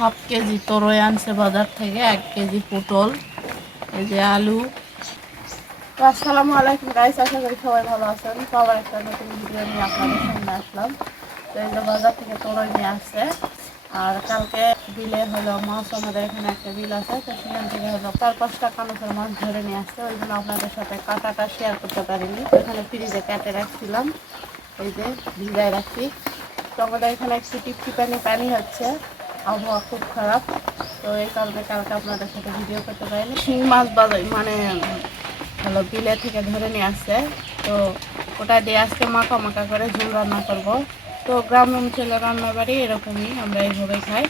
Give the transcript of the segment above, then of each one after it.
Half KG তরই আনছে বাজার থেকে, 1 কেজি পটল, এই যে আলু। আসসালামু আলাইকুম গাইস, আশা করি সবাই ভালো আছেন। সবার একটা নতুন ভিডিও নিয়ে আপনাদের সামনে আসলাম। তো এই যে বাজার থেকে তরই নিয়ে আসছে, আর কালকে বিলে হলো মাছ, আমাদের এখানে একটা বিল আছে, তো সেখান থেকে হলো 4-5টা কানসের মাছ ধরে নিয়ে আসছে। ওই জন্য আপনাদের সাথে কাটাটা শেয়ার করতে পারিনি। এখানে ফ্রিজে কেটে রাখছিলাম, এই যে ভিজায় রাখি। তো আমাদের এখানে একটু টিপটিপানি পানি হচ্ছে, আবহাওয়া খুব খারাপ, তো এই কারণে কালকে আপনাদের সাথে ভিডিও করতে পারিনি। শিং মাছ বাজার মানে হলো বিলে থেকে ধরে নিয়ে আসছে, তো ওটা দিয়ে আজকে মাখা মাখা করে ঝোল রান্না করব। তো গ্রাম অঞ্চলে রান্নাবাড়ি এরকমই, আমরা এইভাবে খাই।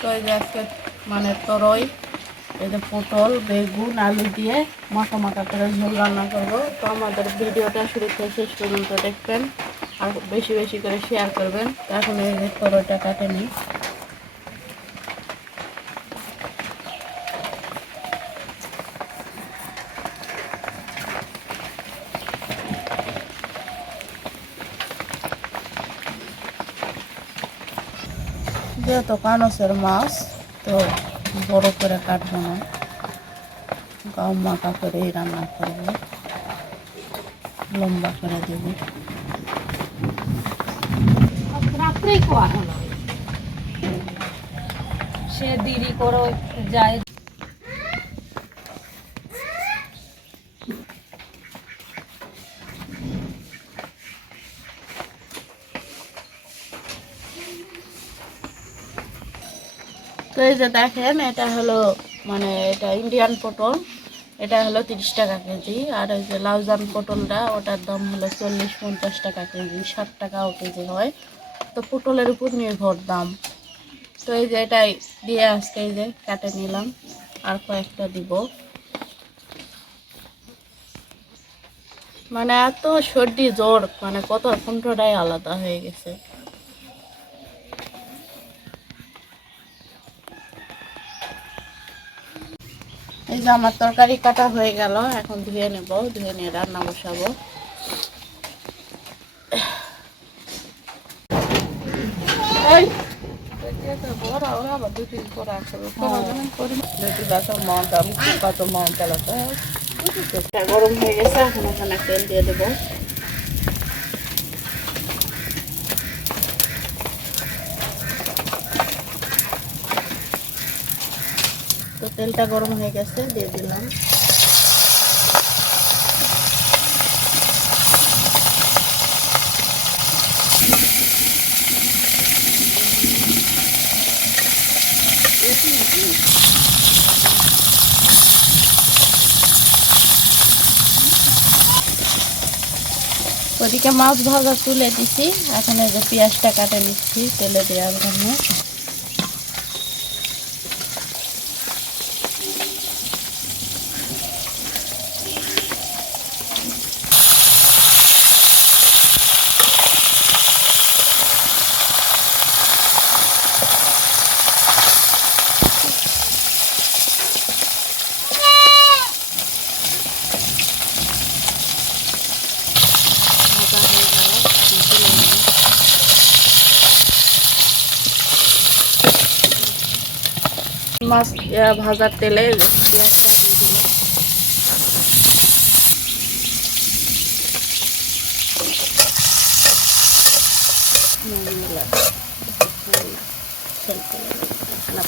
তো এই যে আজকে মানে তরই, এই যে পটল, বেগুন, আলু দিয়ে মাখা মাখা করে ঝোল রান্না করব। তো আমাদের ভিডিওটা শুরু থেকে শেষ পর্যন্ত দেখবেন আর বেশি বেশি করে শেয়ার করবেন। তো এখন এই যে তরইটা কাটে নিই। যেহেতু কানসের মাছ, তো বড় করে কাটবো না, গাও মাখা করেই রান্না করবো, লম্বা করে দেব। রাত্রেই খাওয়া হলো, সে দেরি করে যায়। তো এই যে দেখেন, এটা হলো মানে এটা ইন্ডিয়ান পটল, এটা হলো 30 টাকা কেজি। আর ওই যে লাউজান পটলটা, ওটার দাম হলো 40-50 টাকা কেজি, 60 টাকাও কেজি হয়। তো পটলের উপর নির্ভর দাম। তো এই যে এটাই দিয়ে আজকে এই যে কাটে নিলাম, আর কয়েকটা দিব। মানে এত সর্দি জ্বর, মানে কত কণ্ঠটাই আলাদা হয়ে গেছে। এই যে আমার তরকারি কাটা হয়ে গেল, এখন ধুয়ে নেব, ধুয়ে নিয়ে রান্না বসাবো। গরম হয়ে গেছে, এখন ওখানে তেল দিয়ে দেবো। তো তেলটা গরম হয়ে গেছে, দিয়ে দিলাম। ওদিকে মাছ ভাজা তুলে দিছি, এখন এই যে পেঁয়াজটা কাটে নিচ্ছি তেলে দেওয়ার জন্য। মাছ ভাজার তেলে পেঁয়াজটা দিয়ে দিলাম।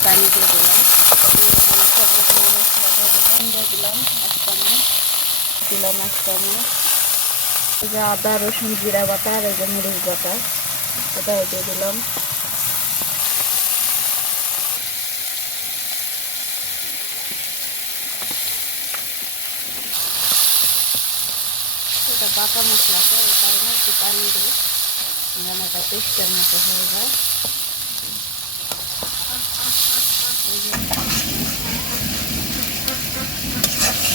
পানি দিয়ে দিলাম, দিয়ে দিলাম 1 চামচ, দিলাম 1 চামচ। এই যে আদা রসুন জিরা বাটা আর এই যে মরিচ বাটা, এটাও দিয়ে দিলাম। এটা বাটা মশলা, তো এই কারণে একটু পানি দিই, যেন এটা পেস্টের মতো হয়ে যায়।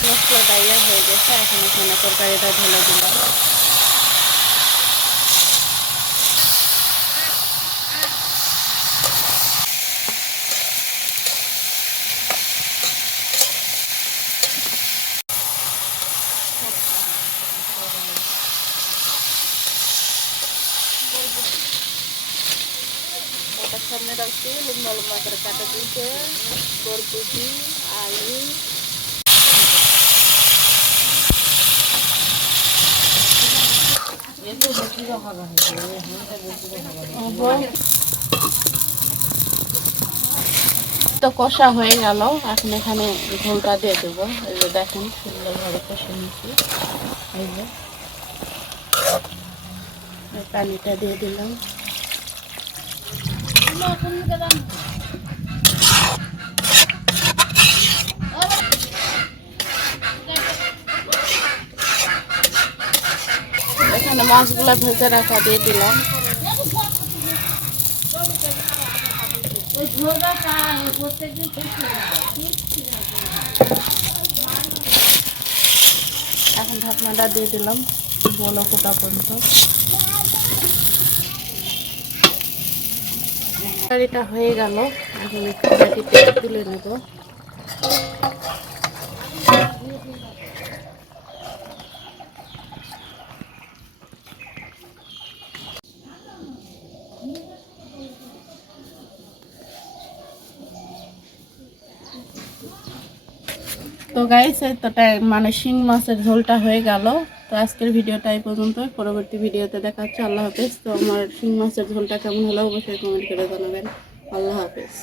মশলাটা হয়ে গেছে, এখন এখানে তরকারিটা ঢেলে দিলাম। তরকারিটা সামনে রাখছি, লম্বা লম্বা করে কাটা দিয়েছে বরবটি, আলু। তো কষা হয়ে গেল, এখন এখানে ঝোলটা দিয়ে দেবো। এই যে দেখেন সুন্দরভাবে কষে নিচ্ছি। এই যে পানিটা দিয়ে দিলাম। এখানে মাছগুলো ভেজে রাখা দিয়ে দিলাম। এখন ঢাকনাটা দিয়ে দিলাম বলো কোটা পর্যন্ত। তরকারিটা হয়ে গেল, এখন একটু বাটিতে তুলে নেব। তো গাইস এই তো মানে শিং মাছের ঝোলটা হয়ে গেল। তো আজকের ভিডিওটা এই পর্যন্ত, পরবর্তী ভিডিওতে দেখা হচ্ছে। আল্লাহ হাফেজ। তো আমার শিং মাছের ঝোলটা কেমন হলো অবশ্যই কমেন্ট করে জানাবেন। আল্লাহ হাফেজ।